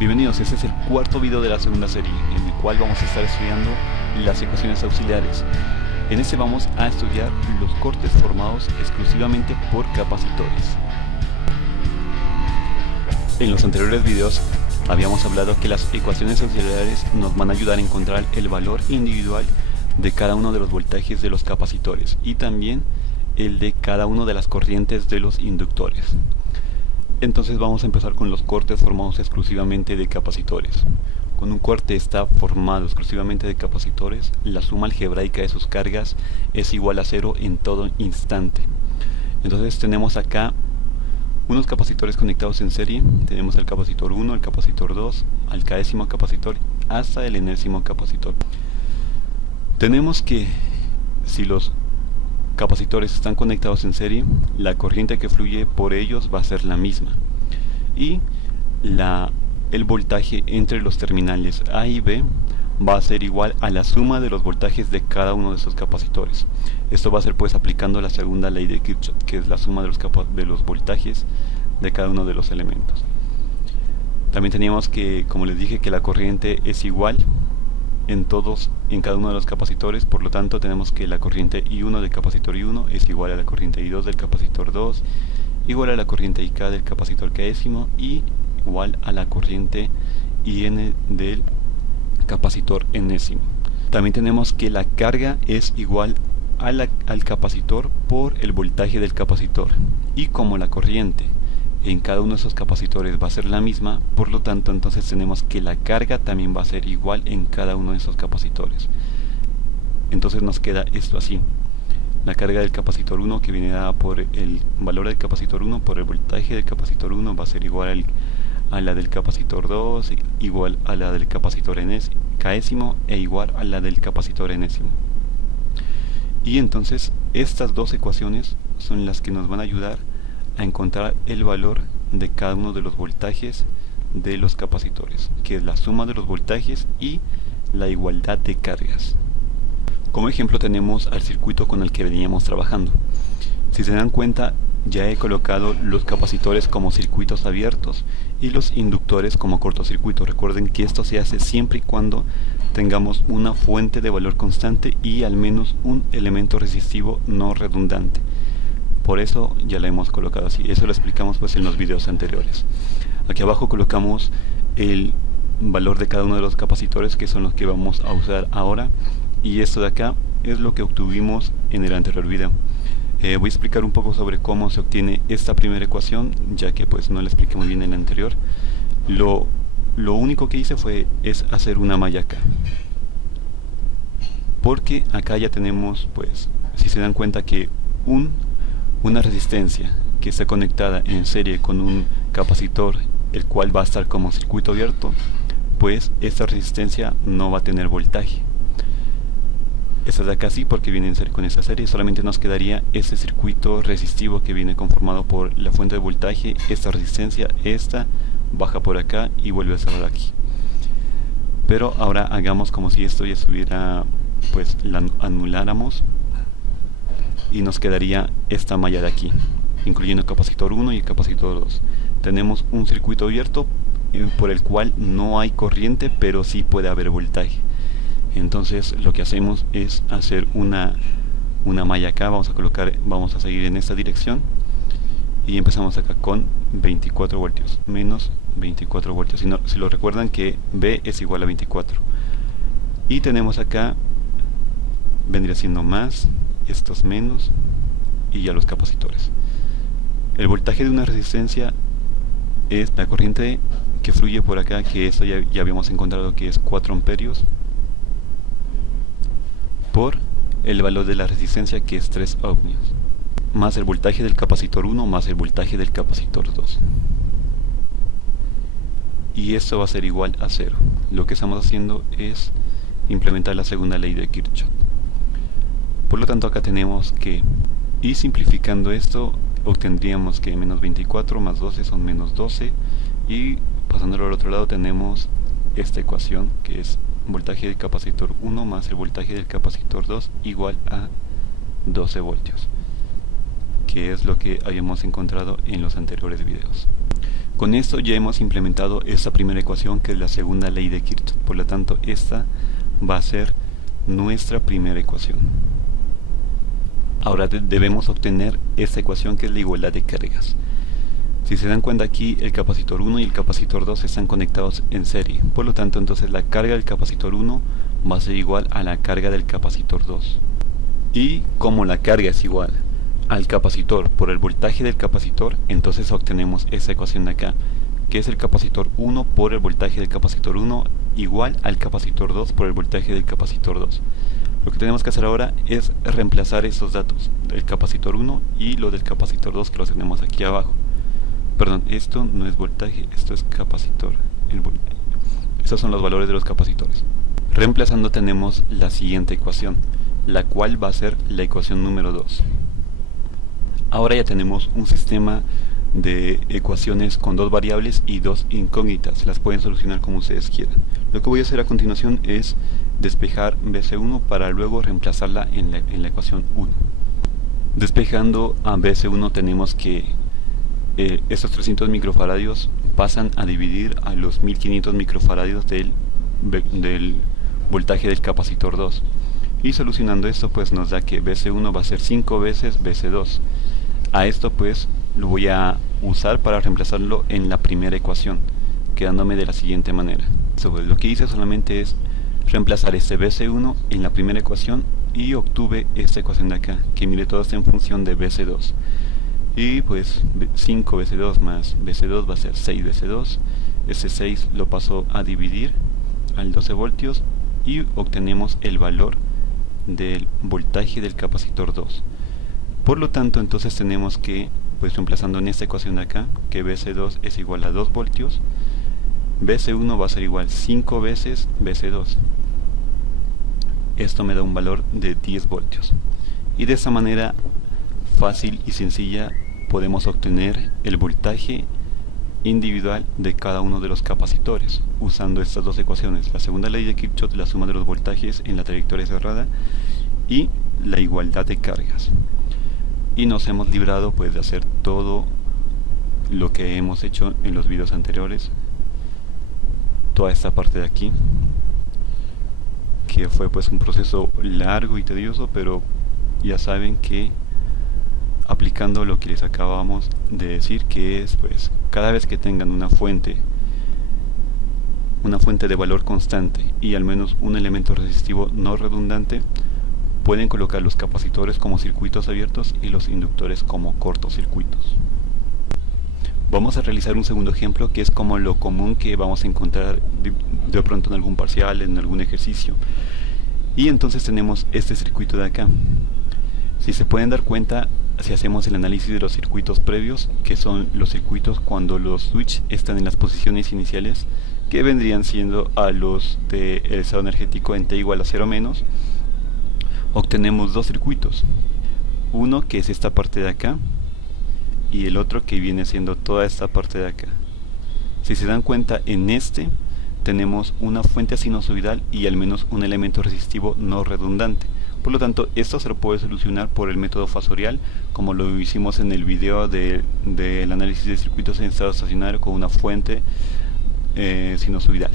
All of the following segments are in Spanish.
Bienvenidos, este es el cuarto video de la segunda serie, en el cual vamos a estar estudiando las ecuaciones auxiliares. En este vamos a estudiar los cortes formados exclusivamente por capacitores. En los anteriores videos habíamos hablado que las ecuaciones auxiliares nos van a ayudar a encontrar el valor individual de cada uno de los voltajes de los capacitores y también el de cada una de las corrientes de los inductores. Entonces vamos a empezar con los cortes formados exclusivamente de capacitores. Cuando un corte está formado exclusivamente de capacitores, la suma algebraica de sus cargas es igual a 0 en todo instante. Entonces tenemos acá unos capacitores conectados en serie. Tenemos el capacitor 1, el capacitor 2, al késimo capacitor hasta el enésimo capacitor. Tenemos que si los capacitores están conectados en serie, la corriente que fluye por ellos va a ser la misma y el voltaje entre los terminales A y B va a ser igual a la suma de los voltajes de cada uno de esos capacitores. Esto va a ser pues aplicando la segunda ley de Kirchhoff, que es la suma de los voltajes de cada uno de los elementos. También teníamos que, como les dije, que la corriente es igual en cada uno de los capacitores, por lo tanto tenemos que la corriente I1 del capacitor I1 es igual a la corriente I2 del capacitor 2, igual a la corriente IK del capacitor késimo y igual a la corriente IN del capacitor enésimo. También tenemos que la carga es igual al capacitor por el voltaje del capacitor, y como la corriente en cada uno de esos capacitores va a ser la misma, por lo tanto entonces tenemos que la carga también va a ser igual en cada uno de esos capacitores. Entonces nos queda esto así: la carga del capacitor 1, que viene dada por el valor del capacitor 1 por el voltaje del capacitor 1, va a ser igual a la del capacitor 2, igual a la del capacitor késimo e igual a la del capacitor enésimo. Y entonces estas dos ecuaciones son las que nos van a ayudar a encontrar el valor de cada uno de los voltajes de los capacitores, que es la suma de los voltajes y la igualdad de cargas. Como ejemplo tenemos al circuito con el que veníamos trabajando. Si se dan cuenta, ya he colocado los capacitores como circuitos abiertos y los inductores como cortocircuitos. Recuerden que esto se hace siempre y cuando tengamos una fuente de valor constante y al menos un elemento resistivo no redundante. Por eso ya la hemos colocado así. Eso lo explicamos pues en los videos anteriores. Aquí abajo colocamos el valor de cada uno de los capacitores, que son los que vamos a usar ahora, y esto de acá es lo que obtuvimos en el anterior video. Voy a explicar un poco sobre cómo se obtiene esta primera ecuación, ya que pues no la expliqué muy bien en el anterior. Lo único que hice es hacer una malla acá, porque acá ya tenemos, pues si se dan cuenta, que una resistencia que está conectada en serie con un capacitor, el cual va a estar como circuito abierto, pues esta resistencia no va a tener voltaje. Esta de acá sí, porque viene en serie con esta serie. Solamente nos quedaría este circuito resistivo que viene conformado por la fuente de voltaje, esta resistencia, esta baja por acá y vuelve a cerrar aquí. Pero ahora hagamos como si esto ya estuviera, pues la anuláramos, y nos quedaría esta malla de aquí, incluyendo el capacitor 1 y el capacitor 2. Tenemos un circuito abierto por el cual no hay corriente, pero sí puede haber voltaje. Entonces lo que hacemos es hacer una malla acá. Vamos a seguir en esta dirección y empezamos acá con 24 voltios, menos 24 voltios. Si lo recuerdan, que B es igual a 24. Y tenemos acá, vendría siendo más, estos menos, y ya los capacitores. El voltaje de una resistencia es la corriente que fluye por acá, que esto ya habíamos encontrado que es 4 amperios, por el valor de la resistencia, que es 3 ohmios, más el voltaje del capacitor 1 más el voltaje del capacitor 2. Y esto va a ser igual a 0. Lo que estamos haciendo es implementar la segunda ley de Kirchhoff. Por lo tanto acá tenemos que, y simplificando esto, obtendríamos que menos 24 más 12 son menos 12, y pasándolo al otro lado tenemos esta ecuación, que es voltaje del capacitor 1 más el voltaje del capacitor 2 igual a 12 voltios, que es lo que habíamos encontrado en los anteriores videos. Con esto ya hemos implementado esta primera ecuación, que es la segunda ley de Kirchhoff. Por lo tanto, esta va a ser nuestra primera ecuación. Ahora debemos obtener esta ecuación, que es la igualdad de cargas. Si se dan cuenta, aquí el capacitor 1 y el capacitor 2 están conectados en serie. Por lo tanto, entonces la carga del capacitor 1 va a ser igual a la carga del capacitor 2. Y como la carga es igual al capacitor por el voltaje del capacitor, entonces obtenemos esa ecuación de acá, que es el capacitor 1 por el voltaje del capacitor 1 igual al capacitor 2 por el voltaje del capacitor 2. Lo que tenemos que hacer ahora es reemplazar esos datos del capacitor 1 y lo del capacitor 2, que los tenemos aquí abajo. Perdón, esto no es voltaje, esto es capacitor. Estos son los valores de los capacitores. Reemplazando tenemos la siguiente ecuación, la cual va a ser la ecuación número 2. Ahora ya tenemos un sistema de ecuaciones con dos variables y dos incógnitas. Las pueden solucionar como ustedes quieran. Lo que voy a hacer a continuación es despejar BC1 para luego reemplazarla en la ecuación 1. Despejando a BC1 tenemos que estos 300 microfaradios pasan a dividir a los 1500 microfaradios del voltaje del capacitor 2. Y solucionando esto, pues nos da que BC1 va a ser 5 veces BC2. A esto pues lo voy a usar para reemplazarlo en la primera ecuación, quedándome de la siguiente manera. Lo que hice solamente es reemplazar este BC1 en la primera ecuación y obtuve esta ecuación de acá, que mire, todo está en función de BC2. Y pues 5 BC2 más BC2 va a ser 6 BC2. Ese 6 lo paso a dividir al 12 voltios y obtenemos el valor del voltaje del capacitor 2. Por lo tanto, entonces tenemos que, pues reemplazando en esta ecuación de acá, que BC2 es igual a 2 voltios, BC1 va a ser igual 5 veces BC2. Esto me da un valor de 10 voltios. Y de esta manera fácil y sencilla podemos obtener el voltaje individual de cada uno de los capacitores, usando estas dos ecuaciones, la segunda ley de Kirchhoff, la suma de los voltajes en la trayectoria cerrada, y la igualdad de cargas. Y nos hemos librado pues de hacer todo lo que hemos hecho en los videos anteriores, toda esta parte de aquí, que fue pues un proceso largo y tedioso, pero ya saben que aplicando lo que les acabamos de decir, que es pues cada vez que tengan una fuente de valor constante y al menos un elemento resistivo no redundante, pueden colocar los capacitores como circuitos abiertos y los inductores como cortocircuitos. Vamos a realizar un segundo ejemplo, que es como lo común que vamos a encontrar de pronto en algún parcial, en algún ejercicio. Y entonces tenemos este circuito de acá. Si se pueden dar cuenta, si hacemos el análisis de los circuitos previos, que son los circuitos cuando los switch están en las posiciones iniciales, que vendrían siendo a los del estado energético en T igual a 0 menos, obtenemos dos circuitos. Uno que es esta parte de acá y el otro que viene siendo toda esta parte de acá. Si se dan cuenta, en este tenemos una fuente sinusoidal y al menos un elemento resistivo no redundante. Por lo tanto, esto se lo puede solucionar por el método fasorial, como lo hicimos en el video del análisis de circuitos en estado estacionario con una fuente sinusoidal.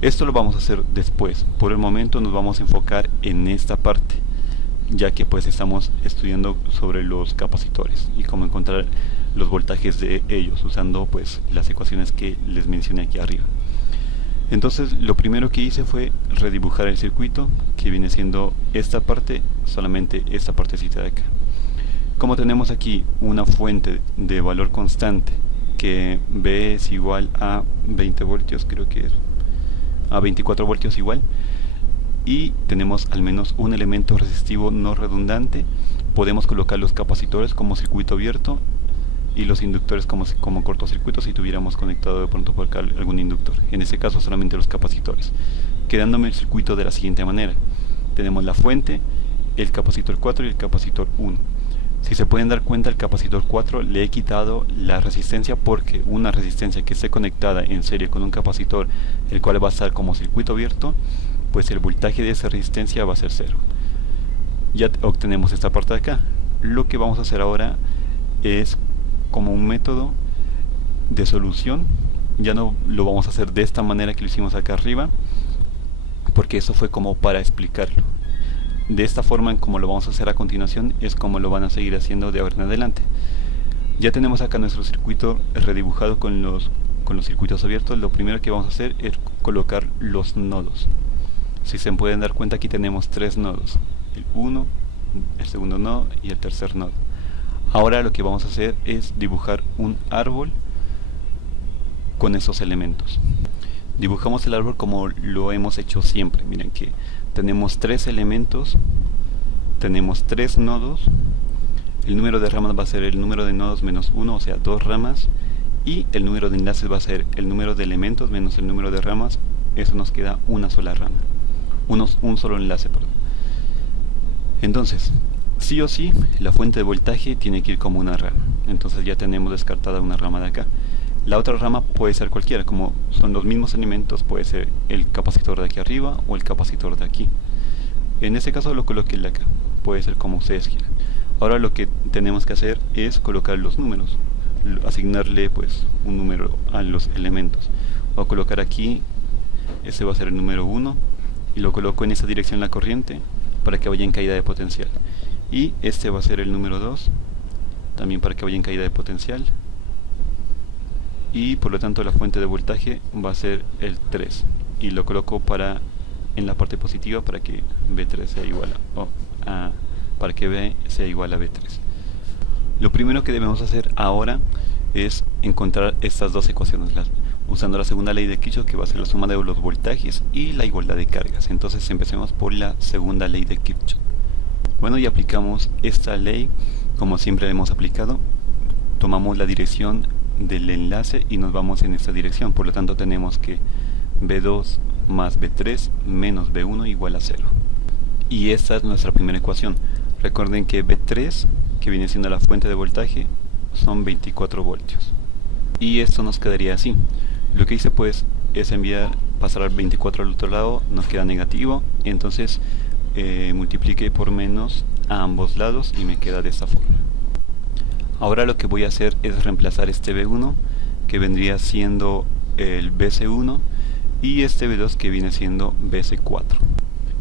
Esto lo vamos a hacer después. Por el momento nos vamos a enfocar en esta parte, ya que pues estamos estudiando sobre los capacitores y cómo encontrar los voltajes de ellos usando pues las ecuaciones que les mencioné aquí arriba. Entonces lo primero que hice fue redibujar el circuito, que viene siendo esta parte, solamente esta partecita de acá. Como tenemos aquí una fuente de valor constante, que B es igual a 20 voltios, creo que es a 24 voltios igual, y tenemos al menos un elemento resistivo no redundante, podemos colocar los capacitores como circuito abierto y los inductores como cortocircuitos si tuviéramos conectado de pronto por acá algún inductor. En este caso solamente los capacitores, quedándome el circuito de la siguiente manera. Tenemos la fuente, el capacitor 4 y el capacitor 1. Si se pueden dar cuenta, el capacitor 4 le he quitado la resistencia, porque una resistencia que esté conectada en serie con un capacitor, el cual va a estar como circuito abierto, pues el voltaje de esa resistencia va a ser 0. Ya obtenemos esta parte de acá. Lo que vamos a hacer ahora es, como un método, de solución ya no lo vamos a hacer de esta manera que lo hicimos acá arriba, porque eso fue como para explicarlo. De esta forma, en como lo vamos a hacer a continuación, es como lo van a seguir haciendo de ahora en adelante. Ya tenemos acá nuestro circuito redibujado con los circuitos abiertos. Lo primero que vamos a hacer es colocar los nodos. Si se pueden dar cuenta, aquí tenemos tres nodos: el 1, el segundo nodo y el tercer nodo. Ahora lo que vamos a hacer es dibujar un árbol con esos elementos. Dibujamos el árbol como lo hemos hecho siempre. Miren que tenemos tres elementos, tenemos tres nodos. El número de ramas va a ser el número de nodos menos 1, o sea, 2 ramas. Y el número de enlaces va a ser el número de elementos menos el número de ramas. Eso nos queda una sola rama. Un solo enlace, perdón. Entonces, sí o sí, la fuente de voltaje tiene que ir como una rama. Entonces ya tenemos descartada una rama de acá. La otra rama puede ser cualquiera, como son los mismos elementos, puede ser el capacitor de aquí arriba o el capacitor de aquí. En este caso lo coloqué el de acá, puede ser como ustedes quieran. Ahora lo que tenemos que hacer es colocar los números, asignarle pues un número a los elementos. Voy a colocar aquí, este va a ser el número 1 y lo coloco en esa dirección la corriente para que vaya en caída de potencial. Y este va a ser el número 2, también para que vaya en caída de potencial. Y por lo tanto la fuente de voltaje va a ser el 3 y lo coloco en la parte positiva para que B3 sea igual para que B sea igual a B3. Lo primero que debemos hacer ahora es encontrar estas dos ecuaciones, usando la segunda ley de Kirchhoff, que va a ser la suma de los voltajes y la igualdad de cargas. Entonces empecemos por la segunda ley de Kirchhoff. Bueno, y aplicamos esta ley como siempre la hemos aplicado. Tomamos la dirección del enlace y nos vamos en esta dirección. Por lo tanto tenemos que B2 más B3 menos B1 igual a 0. Y esta es nuestra primera ecuación. Recuerden que B3, que viene siendo la fuente de voltaje, son 24 voltios. Y esto nos quedaría así. Lo que hice pues es pasar al 24 al otro lado, nos queda negativo. Entonces multipliqué por menos a ambos lados y me queda de esta forma. Ahora lo que voy a hacer es reemplazar este B1, que vendría siendo el BC1, y este B2, que viene siendo BC4.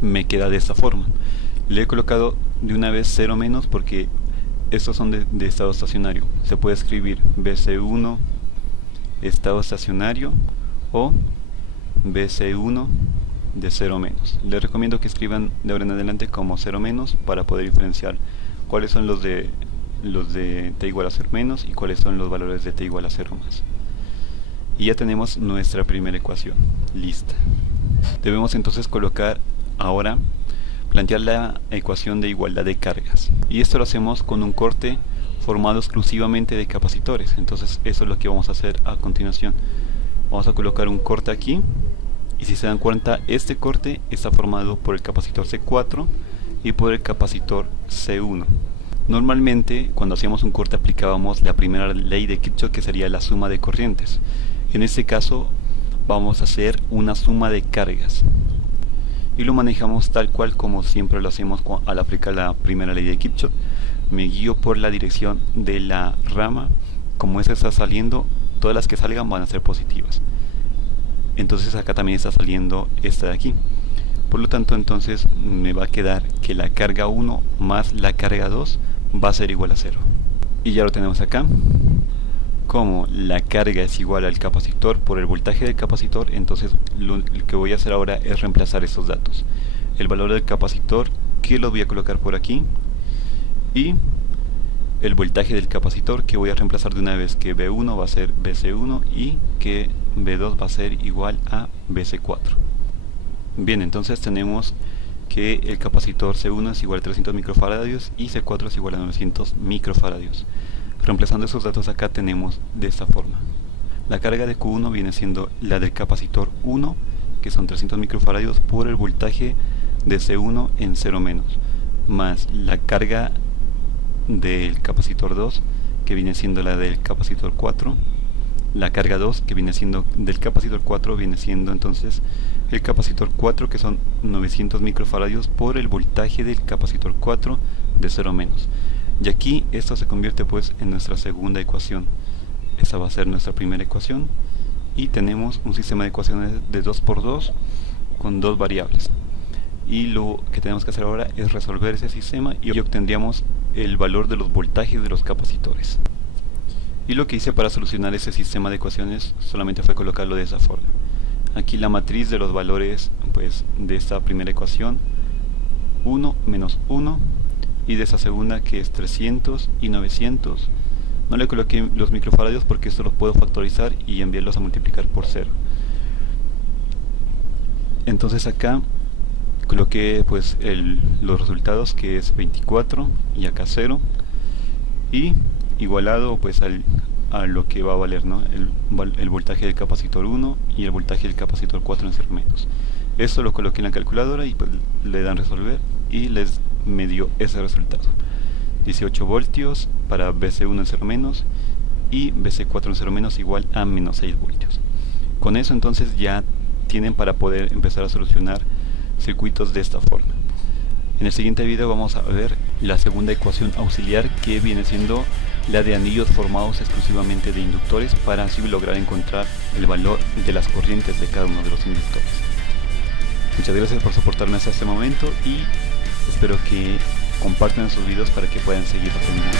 Me queda de esta forma. Le he colocado de una vez 0 menos porque estos son de estado estacionario. Se puede escribir BC1 estado estacionario o BC1 de 0 menos. Les recomiendo que escriban de ahora en adelante como 0 menos para poder diferenciar cuáles son los de t igual a 0 menos y cuáles son los valores de t igual a 0 más. Y ya tenemos nuestra primera ecuación lista. Debemos entonces plantear la ecuación de igualdad de cargas, y esto lo hacemos con un corte formado exclusivamente de capacitores. Entonces eso es lo que vamos a hacer a continuación. Vamos a colocar un corte aquí, y si se dan cuenta, este corte está formado por el capacitor C4 y por el capacitor C1. Normalmente cuando hacíamos un corte aplicábamos la primera ley de Kirchhoff, que sería la suma de corrientes. En este caso vamos a hacer una suma de cargas y lo manejamos tal cual como siempre lo hacemos al aplicar la primera ley de Kirchhoff. Me guío por la dirección de la rama. Como esa está saliendo, todas las que salgan van a ser positivas. Entonces acá también está saliendo esta de aquí. Por lo tanto, entonces me va a quedar que la carga 1 más la carga 2 va a ser igual a 0. Y ya lo tenemos acá. Como la carga es igual al capacitor por el voltaje del capacitor, entonces lo que voy a hacer ahora es reemplazar estos datos. El valor del capacitor, que lo voy a colocar por aquí, y el voltaje del capacitor, que voy a reemplazar de una vez, que B1 va a ser BC1 y que B2 va a ser igual a BC4. Bien, entonces tenemos que el capacitor C1 es igual a 300 microfaradios y C4 es igual a 900 microfaradios. Reemplazando esos datos acá tenemos de esta forma. La carga de Q1 viene siendo la del capacitor 1, que son 300 microfaradios, por el voltaje de C1 en 0 menos, más la carga del capacitor 2, que viene siendo la del capacitor 4. La carga 2, que viene siendo del capacitor 4, viene siendo entonces el capacitor 4, que son 900 microfaradios, por el voltaje del capacitor 4 de 0 menos. Y aquí esto se convierte pues en nuestra segunda ecuación. esa va a ser nuestra primera ecuación. Y tenemos un sistema de ecuaciones de 2×2 con dos variables. Y lo que tenemos que hacer ahora es resolver ese sistema y obtendríamos el valor de los voltajes de los capacitores. Y lo que hice para solucionar ese sistema de ecuaciones solamente fue colocarlo de esa forma. Aquí la matriz de los valores pues de esta primera ecuación, 1 menos 1, y de esa segunda, que es 300 y 900. No le coloqué los microfaradios porque esto los puedo factorizar y enviarlos a multiplicar por 0. Entonces acá coloqué pues los resultados, que es 24 y acá 0, y igualado pues a lo que va a valer, ¿no? el voltaje del capacitor 1 y el voltaje del capacitor 4 en 0 menos. Esto lo coloqué en la calculadora y pues le dan resolver y me dio ese resultado: 18 voltios para BC1 en 0 menos y BC4 en 0 menos igual a menos 6 voltios. Con eso entonces ya tienen para poder empezar a solucionar circuitos de esta forma. En el siguiente video vamos a ver la segunda ecuación auxiliar, que viene siendo la de anillos formados exclusivamente de inductores, para así lograr encontrar el valor de las corrientes de cada uno de los inductores. Muchas gracias por soportarme hasta este momento y espero que compartan sus videos para que puedan seguir aprendiendo.